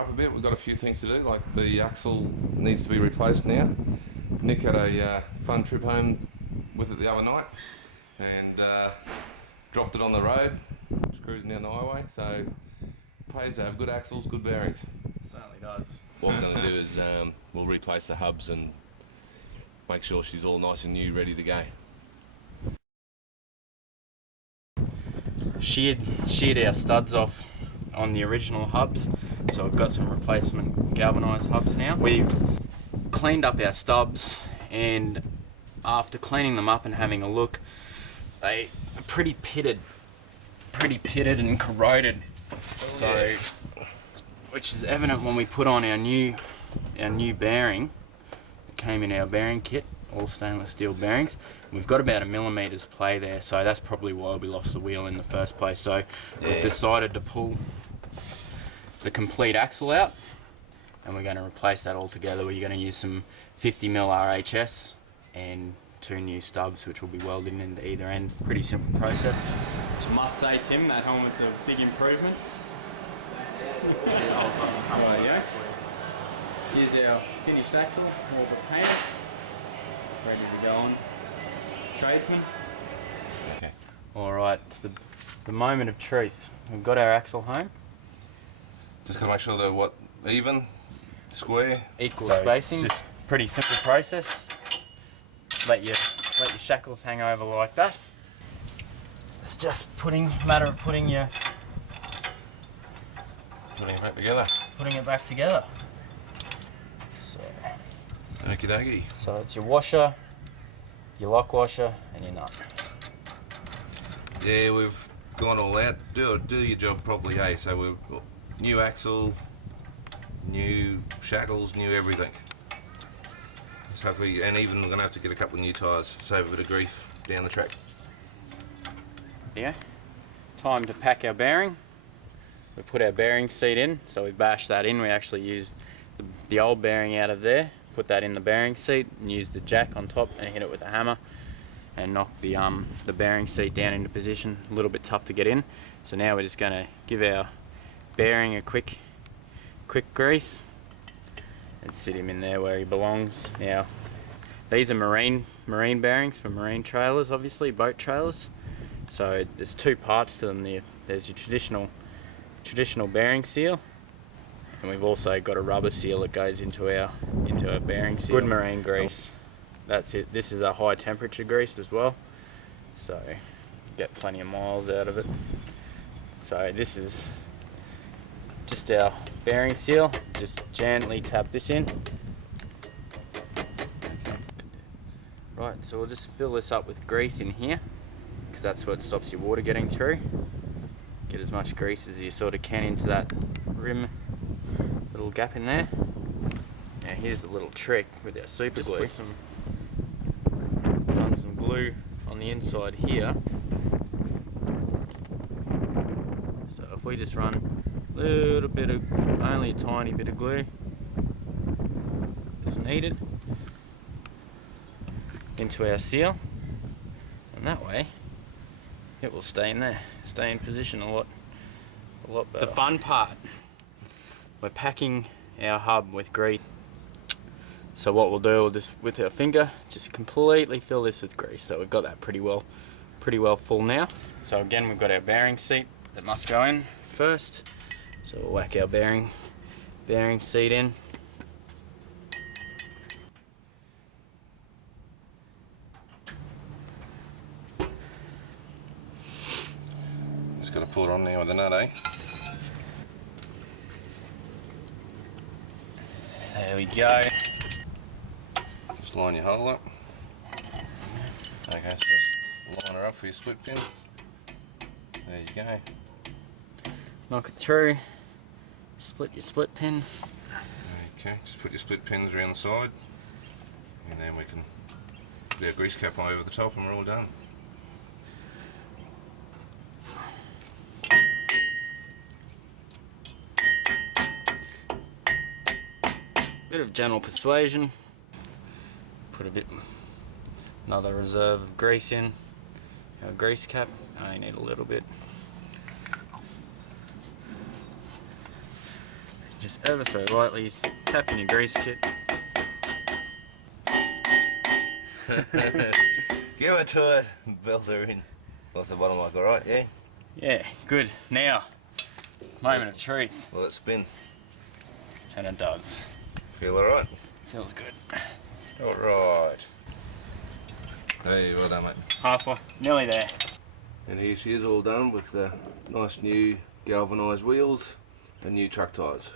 Up a bit, we've got a few things to do, like the axle needs to be replaced now. Nick had a fun trip home with it the other night and dropped it on the road, just cruising down the highway, so pays to have good axles, good bearings. Certainly does. What we're going to do is we'll replace the hubs and make sure she's all nice and new, ready to go. Sheared our studs off on the original hubs, so we've got some replacement galvanised hubs now. We've cleaned up our stubs, and after cleaning them up and having a look, they are pretty pitted and corroded. So, which is evident when we put on our new bearing. It came in our bearing kit, all stainless steel bearings. We've got about 1 millimetres play there, so that's probably why we lost the wheel in the first place. So we've decided to pull the complete axle out, and we're going to replace that all together. We're going to use some 50mm RHS and 2 new stubs, which will be welded into either end. Pretty simple process. Just must say, Tim, that helmet's a big improvement. Here's our finished axle, all but painted, ready to go on. Tradesman. Okay. Alright, it's the moment of truth. We've got our axle home. Just got to make sure they're even, square? Equal spacing. It's just a pretty simple process. Let your shackles hang over like that. It's just matter of putting it back together. Putting it back together. So, okie dokie. So it's your washer, your lock washer, and your nut. Yeah, we've gone all out. Do your job properly, hey? So we've got new axle, new shackles, new everything. So hopefully, and even we're going to have to get a couple of new tyres, save a bit of grief down the track. Yeah. Time to pack our bearing. We put our bearing seat in, so we bashed that in. We actually used the old bearing out of there, put that in the bearing seat, and used the jack on top and hit it with a hammer and knock the bearing seat down into position. A little bit tough to get in, so now we're just going to give our bearing a quick grease and sit him in there where he belongs. Now, these are marine bearings for marine trailers, obviously boat trailers. So there's 2 parts to them. There's your traditional bearing seal, and we've also got a rubber seal that goes into our bearing seal. Good marine grease. That's it. This is a high temperature grease as well, so you get plenty of miles out of it. So this is just our bearing seal. Just gently tap this in. Right, so we'll just fill this up with grease in here, because that's what stops your water getting through. Get as much grease as you sort of can into that rim, little gap in there. Now here's the little trick with our super glue. Just run some glue on the inside here. So if we just run only a tiny bit of glue is needed into our seal, and that way it will stay in there, stay in position a lot better. The fun part, we're packing our hub with grease. So what we'll do, we'll just with our finger just completely fill this with grease. So we've got that pretty well full now. So again, we've got our bearing seat that must go in first. So we'll whack our bearing seat in. Just got to pull it on now with a nut, eh? There we go. Just line your hole up. Okay, so just line her up for your split pin. There you go. Knock it through. Split your split pin. Okay, just put your split pins around the side, and then we can put our grease cap over the top and we're all done. Bit of gentle persuasion. Put another reserve of grease in our grease cap. I need a little bit. just ever so lightly tapping your grease kit. Give it to it, belt her in. Off the bottom like alright, yeah? Yeah, good. Now, moment of truth. Will it spin? And it does. Feel alright? Feels good. Alright. Hey, well done, mate. Halfway. Nearly there. And here she is all done with the nice new galvanised wheels and new truck tyres.